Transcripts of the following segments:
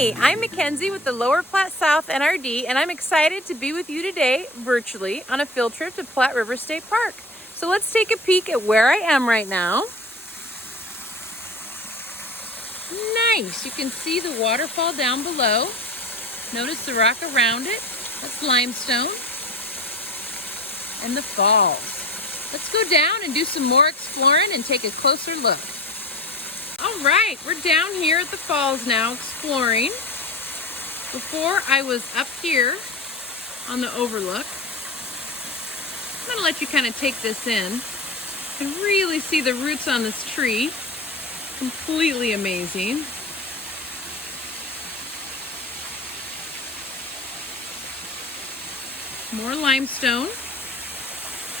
Hey, I'm Mackenzie with the Lower Platte South NRD, and I'm excited to be with you today virtually on a field trip to Platte River State Park. So let's take a peek at where I am right now. Nice, you can see the waterfall down below. Notice the rock around it, that's limestone. And the falls. Let's go down and do some more exploring and take a closer look. All right, we're down here at the falls now exploring. Before I was up here on the overlook. I'm gonna let you kind of take this in. You can really see the roots on this tree. Completely amazing. More limestone.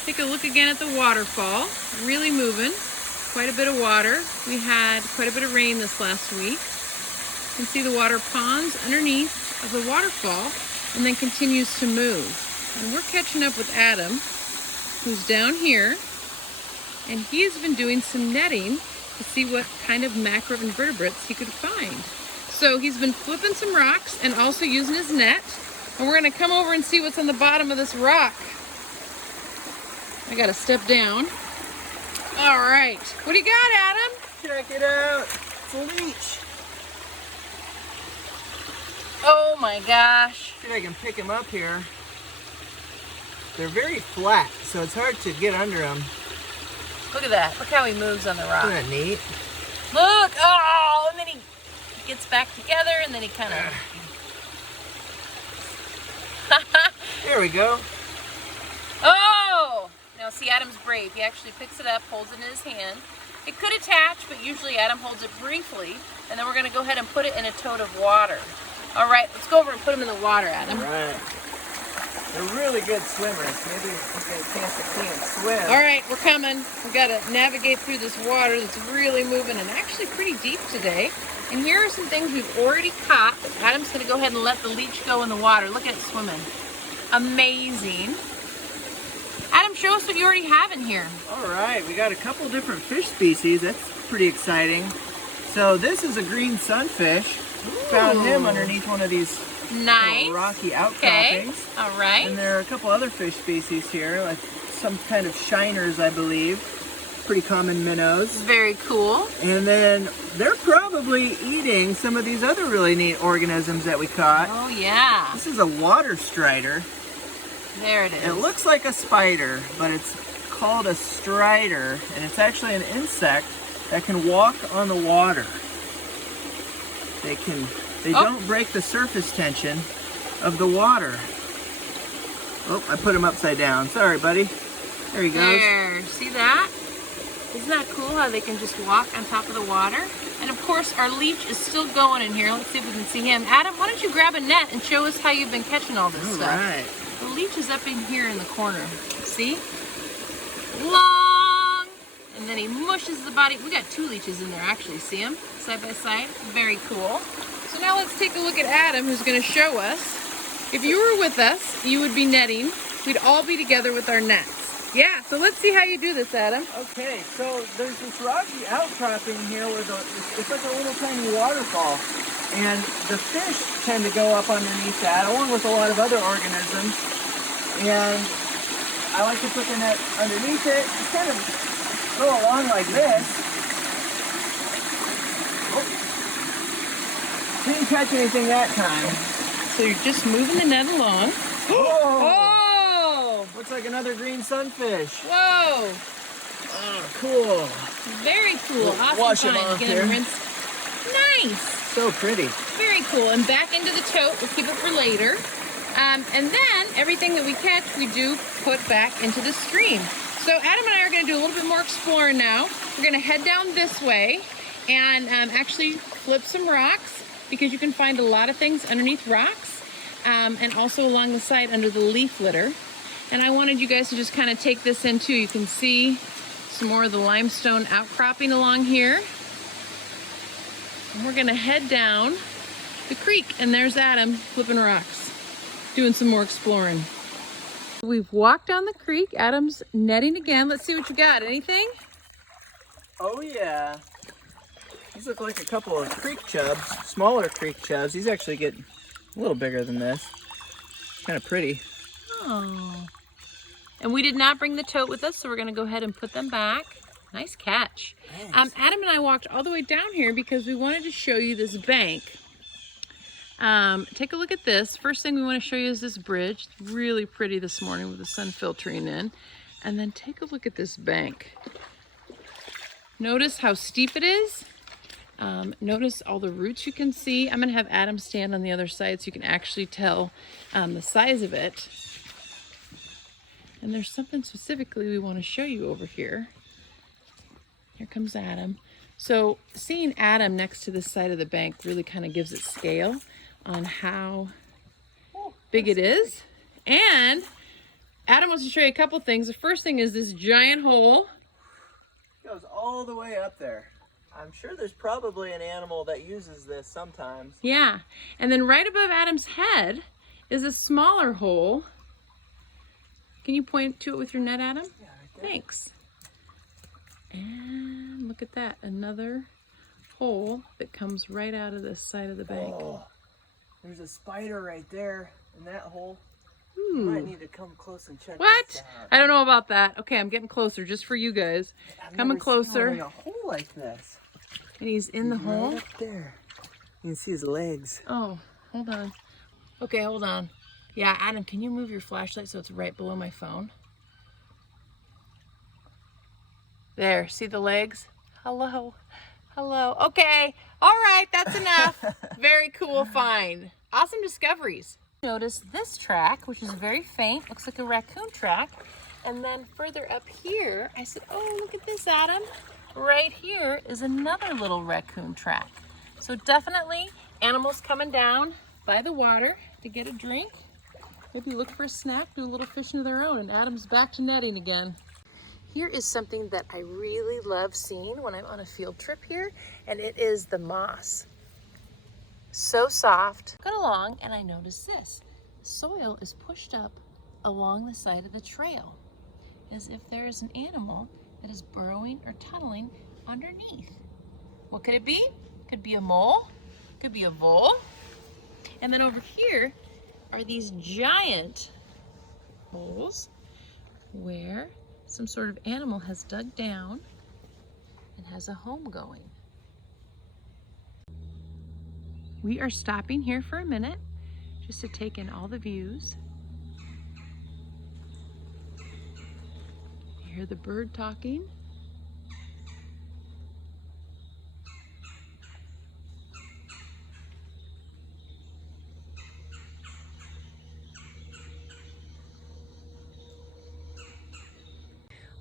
Take a look again at the waterfall. Really moving. Quite a bit of water. We had quite a bit of rain this last week. You can see the water ponds underneath of the waterfall and then continues to move. And we're catching up with Adam, who's down here, and he has been doing some netting to see what kind of macroinvertebrates he could find. So he's been flipping some rocks and also using his net, and we're gonna come over and see what's on the bottom of this rock. I gotta step down. All right, what do you got, Adam? Check it out, it's a leech. Oh my gosh. See if I can pick him up here. They're very flat, so it's hard to get under them. Look at that, look how he moves on the rock. Isn't that neat? Look, oh, and then he gets back together and then he kind of... There we go. Oh! Now see, Adam's brave. He actually picks it up, holds it in his hand. It could attach, but usually Adam holds it briefly, and then we're going to go ahead and put it in a tote of water. All right, let's go over and put him in the water, Adam. All right. They're really good swimmers. Maybe we'll get a chance to see them swim. All right, we're coming. We've got to navigate through this water that's really moving and actually pretty deep today. And here are some things we've already caught. Adam's going to go ahead and let the leech go in the water. Look at it swimming. Amazing. Adam, show us what you already have in here. All right, we got a couple different fish species. That's pretty exciting. So this is a green sunfish. Ooh. Found him underneath one of these nice rocky outcroppings. Okay. All right. And there are a couple other fish species here, like some kind of shiners, I believe. Pretty common minnows. Very cool. And then they're probably eating some of these other really neat organisms that we caught. Oh yeah. This is a water strider. There it is. It looks like a spider, but it's called a strider, and it's actually an insect that can walk on the water. They don't break the surface tension of the water. Oh, I put him upside down. Sorry, buddy. There he goes. There, see that? Isn't that cool how they can just walk on top of the water? And of course, our leech is still going in here. Let's see if we can see him. Adam, why don't you grab a net and show us how you've been catching all this stuff? All right. The leech is up in here in the corner. See? Long! And then he mushes the body. We got two leeches in there actually. See them? Side by side. Very cool. So now let's take a look at Adam, who's going to show us. If you were with us, you would be netting. We'd all be together with our nets. Yeah, so let's see how you do this, Adam. Okay, so there's this rocky outcropping here where it's like a little tiny waterfall. And the fish tend to go up underneath that, along with a lot of other organisms. And I like to put the net underneath it, just kind of go along like this. Oh. Didn't catch anything that time. So you're just moving the net along. Oh! Looks like another green sunfish. Whoa! Oh, cool. Very cool. We'll awesome wash him find. off Get here. him rinsed. Nice. So pretty. Very cool. And back into the tote. We'll keep it for later. And then everything that we catch, we do put back into the stream. So Adam and I are going to do a little bit more exploring now. We're going to head down this way and actually flip some rocks because you can find a lot of things underneath rocks and also along the side under the leaf litter. And I wanted you guys to just kind of take this in too. You can see some more of the limestone outcropping along here. And we're gonna head down the creek, and there's Adam flipping rocks, doing some more exploring. We've walked down the creek. Adam's netting again. Let's see what you got. Anything? Oh yeah. These look like a couple of creek chubs, smaller creek chubs. These actually get a little bigger than this. Kind of pretty. Oh. And we did not bring the tote with us, so we're gonna go ahead and put them back. Nice catch. Adam and I walked all the way down here because we wanted to show you this bank. Take a look at this. First thing we want to show you is this bridge. It's really pretty this morning with the sun filtering in. And then take a look at this bank. Notice how steep it is. Notice all the roots you can see. I'm gonna have Adam stand on the other side so you can actually tell the size of it. And there's something specifically we want to show you over here. Here comes Adam. So seeing Adam next to this side of the bank really kind of gives it scale on how big it is. And Adam wants to show you a couple things. The first thing is this giant hole. It goes all the way up there. I'm sure there's probably an animal that uses this sometimes. Yeah. And then right above Adam's head is a smaller hole. Can you point to it with your net, Adam? Yeah, right there. Thanks. And look at that, another hole that comes right out of this side of the bank. Oh, there's a spider right there in that hole. Ooh. You might need to come close and check What? this out. I don't know about that. Okay, I'm getting closer just for you guys. Coming I've never seen closer. one in a hole like this. And he's in the hole. Right up there. You can see his legs. Oh, hold on. Okay, hold on. Yeah, Adam, can you move your flashlight so it's right below my phone? There, see the legs? Hello, hello. Okay, all right, that's enough. Very cool find. Awesome discoveries. Notice this track, which is very faint, looks like a raccoon track. And then further up here, I said, oh, look at this, Adam. Right here is another little raccoon track. So definitely animals coming down by the water to get a drink. Maybe look for a snack, do a little fishing of their own, and Adam's back to netting again. Here is something that I really love seeing when I'm on a field trip here, and it is the moss. So soft. Got along, and I noticed this. Soil is pushed up along the side of the trail, as if there is an animal that is burrowing or tunneling underneath. What could it be? Could be a mole, could be a vole. And then over here are these giant holes where some sort of animal has dug down and has a home going. We are stopping here for a minute just to take in all the views. You hear the bird talking.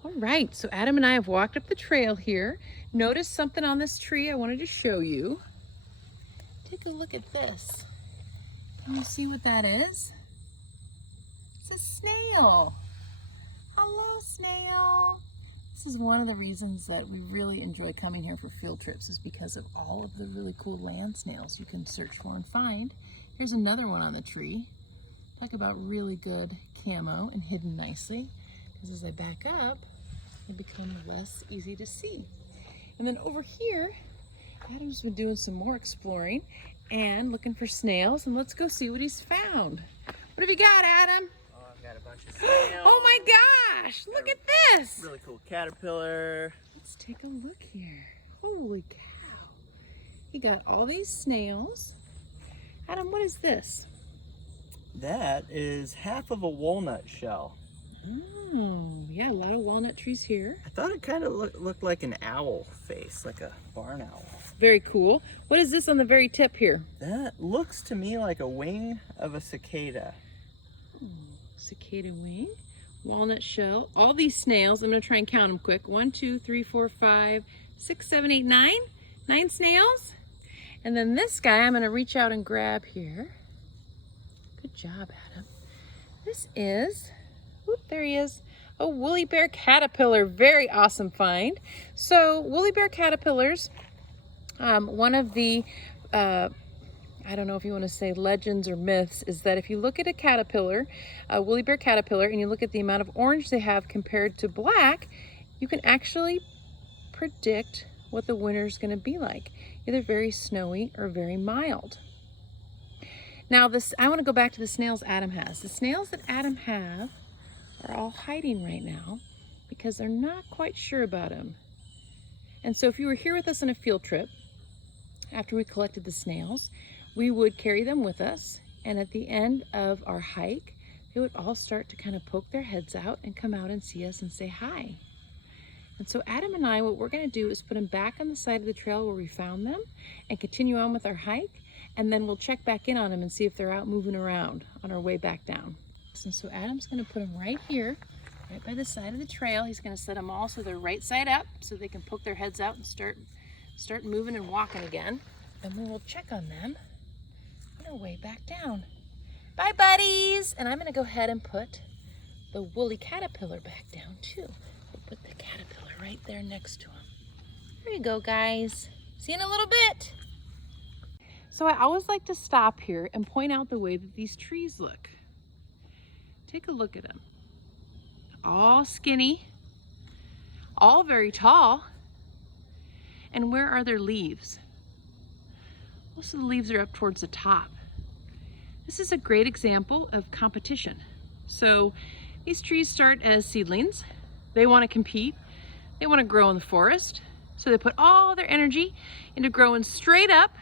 All right, so Adam and I have walked up the trail here. Notice something on this tree I wanted to show you. Take a look at this. Can you see what that is? It's a snail. Hello, snail. This is one of the reasons that we really enjoy coming here for field trips, is because of all of the really cool land snails you can search for and find. Here's another one on the tree. Talk about really good camo and hidden nicely, because as I back up, they become less easy to see. And then over here, Adam's been doing some more exploring and looking for snails, and let's go see what he's found. What have you got, Adam? Oh, I've got a bunch of snails. Oh my gosh, look at this. Really cool caterpillar. Let's take a look here. Holy cow. He got all these snails. Adam, what is this? That is half of a walnut shell. Oh, yeah, a lot of walnut trees here. I thought it kind of looked like an owl face, like a barn owl. Very cool. What is this on the very tip here? That looks to me like a wing of a cicada. Cicada wing, walnut shell, all these snails. I'm going to try and count them quick. 1, 2, 3, 4, 5, 6, 7, 8, 9. 9 snails. And then this guy I'm going to reach out and grab here. Good job, Adam. This is, whoop, there he is, a woolly bear caterpillar. Very awesome find. So woolly bear caterpillars, one of the I don't know if you want to say legends or myths, is that if you look at a caterpillar, a woolly bear caterpillar, and you look at the amount of orange they have compared to black, you can actually predict what the winter is going to be like. either very snowy or very mild. Now I want to go back to the snails Adam has. The snails that Adam have are all hiding right now because they're not quite sure about him. And so if you were here with us on a field trip, after we collected the snails, we would carry them with us, and at the end of our hike, they would all start to kind of poke their heads out and come out and see us and say hi. And so Adam and I, what we're going to do is put them back on the side of the trail where we found them and continue on with our hike, and then we'll check back in on them and see if they're out moving around on our way back down. And so Adam's going to put them right here, right by the side of the trail. He's going to set them all so they're right side up so they can poke their heads out and start moving and walking again. And then we'll check on them on our way back down. Bye, buddies! And I'm going to go ahead and put the woolly caterpillar back down too. We'll put the caterpillar right there next to him. There you go, guys. See you in a little bit. So I always like to stop here and point out the way that these trees look. Take a look at them. All skinny, all very tall. And where are their leaves? Most of the leaves are up towards the top. This is a great example of competition. So these trees start as seedlings. They want to compete. They want to grow in the forest. So they put all their energy into growing straight up,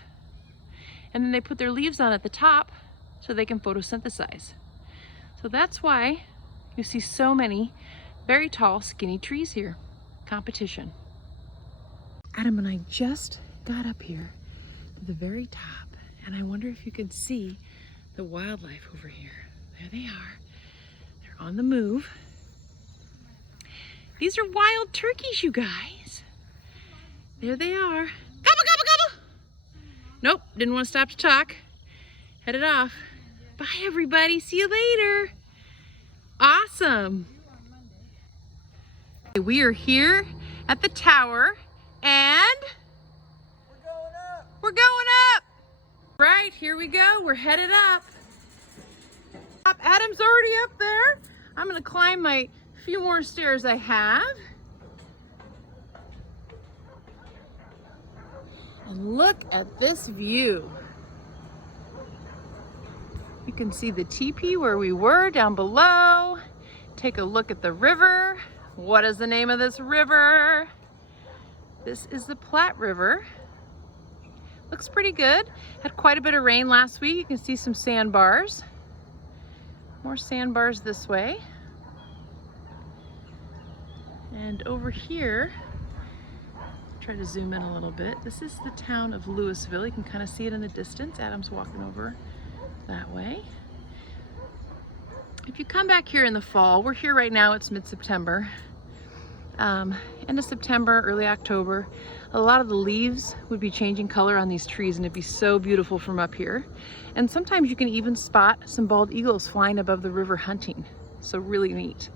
and then they put their leaves on at the top so they can photosynthesize. So that's why you see so many very tall, skinny trees here. Competition. Adam and I just got up here to the very top, and I wonder if you can see the wildlife over here. There they are. They're on the move. These are wild turkeys, you guys. There they are. Gobble, gobble, gobble. Nope, didn't want to stop to talk. Headed off. Bye, everybody. See you later. Awesome. We are here at the tower, and we're going up. Right, here we go. We're headed up. Adam's already up there. I'm gonna climb my few more stairs I have. And look at this view. You can see the teepee where we were down below. Take a look at the river. What is the name of this river? This is the Platte River. Looks pretty good. Had quite a bit of rain last week. You can see some sandbars. More sandbars this way. And over here, try to zoom in a little bit. This is the town of Louisville. You can kind of see it in the distance. Adam's walking over that way. If you come back here in the fall, we're here right now, it's mid-September. End of September, early October, a lot of the leaves would be changing color on these trees, and it'd be so beautiful from up here. And sometimes you can even spot some bald eagles flying above the river hunting. So really neat.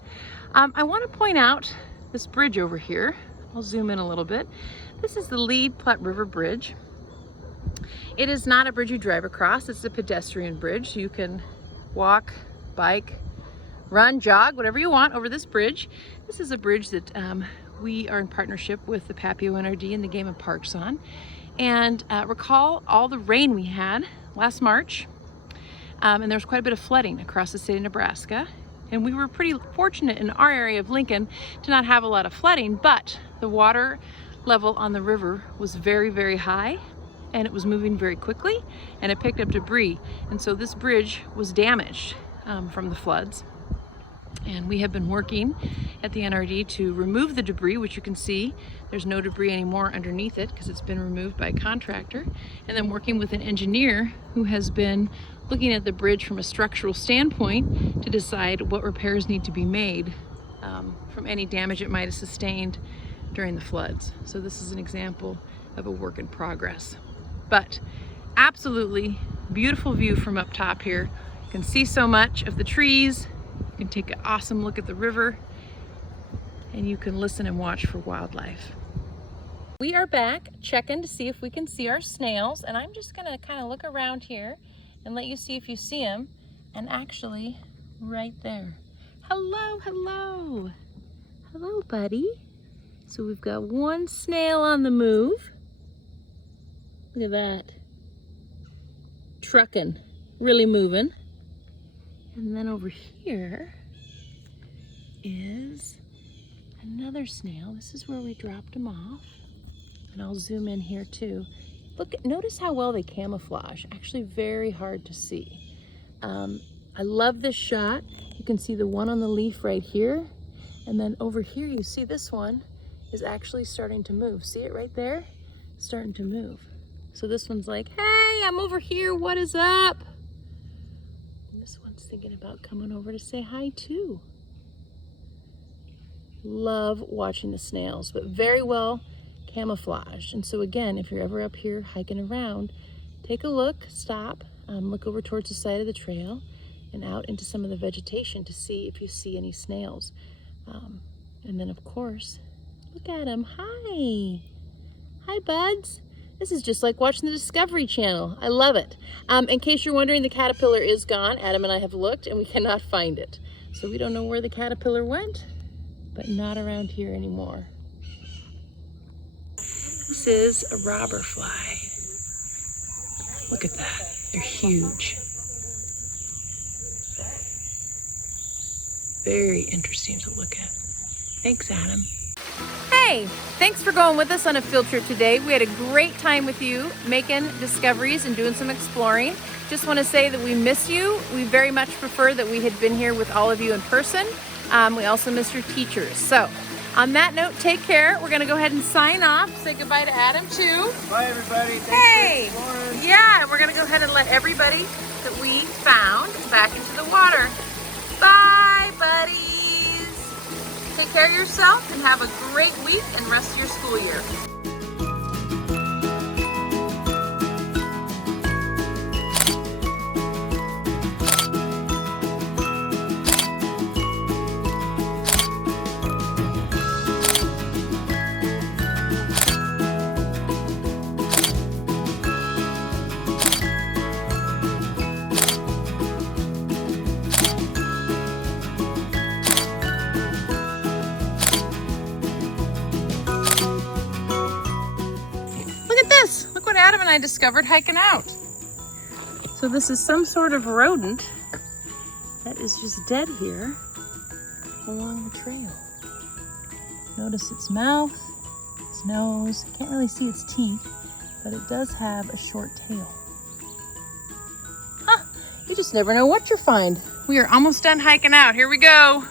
I want to point out this bridge over here. I'll zoom in a little bit. This is the Lead Platte River Bridge. It is not a bridge you drive across, it's a pedestrian bridge. So you can walk, bike, run, jog, whatever you want over this bridge. This is a bridge that we are in partnership with the Papio NRD and the Game and Parks on. And recall all the rain we had last March, and there was quite a bit of flooding across the state of Nebraska. And we were pretty fortunate in our area of Lincoln to not have a lot of flooding, but the water level on the river was very, very high, and it was moving very quickly, and it picked up debris. And so this bridge was damaged from the floods. And we have been working at the NRD to remove the debris, which you can see there's no debris anymore underneath it because it's been removed by a contractor. And then working with an engineer who has been looking at the bridge from a structural standpoint to decide what repairs need to be made from any damage it might have sustained during the floods. So this is an example of a work in progress. But absolutely beautiful view from up top here. You can see so much of the trees. You can take an awesome look at the river, and you can listen and watch for wildlife. We are back checking to see if we can see our snails, and I'm just gonna kind of look around here and let you see if you see them. And actually, right there. Hello, hello. Hello, buddy. So we've got one snail on the move. Look at that. Trucking, really moving. And then over here is another snail. This is where we dropped him off. And I'll zoom in here too. Look, notice how well they camouflage. Actually very hard to see. I love this shot. You can see the one on the leaf right here. And then over here, you see this one is actually starting to move. See it right there? Starting to move. So this one's like, hey, I'm over here, what is up? And this one's thinking about coming over to say hi too. Love watching the snails, but very well camouflaged. And so again, if you're ever up here hiking around, take a look, stop, look over towards the side of the trail and out into some of the vegetation to see if you see any snails. And then of course, look at him. Hi. Hi, buds. This is just like watching the Discovery Channel. I love it. In case you're wondering, the caterpillar is gone. Adam and I have looked and we cannot find it. So we don't know where the caterpillar went, but not around here anymore. This is a robber fly. Look at that. They're huge. Very interesting to look at. Thanks, Adam. Hey, thanks for going with us on a field trip today. We had a great time with you making discoveries and doing some exploring. Just want to say that we miss you. We very much prefer that we had been here with all of you in person. We also miss your teachers. So on that note, take care. We're going to go ahead and sign off. Say goodbye to Adam too. Bye, everybody. Hey, Thanks for exploring. yeah, we're going to go ahead and let everybody that we found back into the water. Bye, buddies. Take care of yourself and have a great week and rest of your school year. Look what Adam and I discovered hiking out. So this is some sort of rodent that is just dead here along the trail. Notice its mouth, its nose. Can't really see its teeth, but it does have a short tail. Huh, you just never know what you'll find. We are almost done hiking out. Here we go.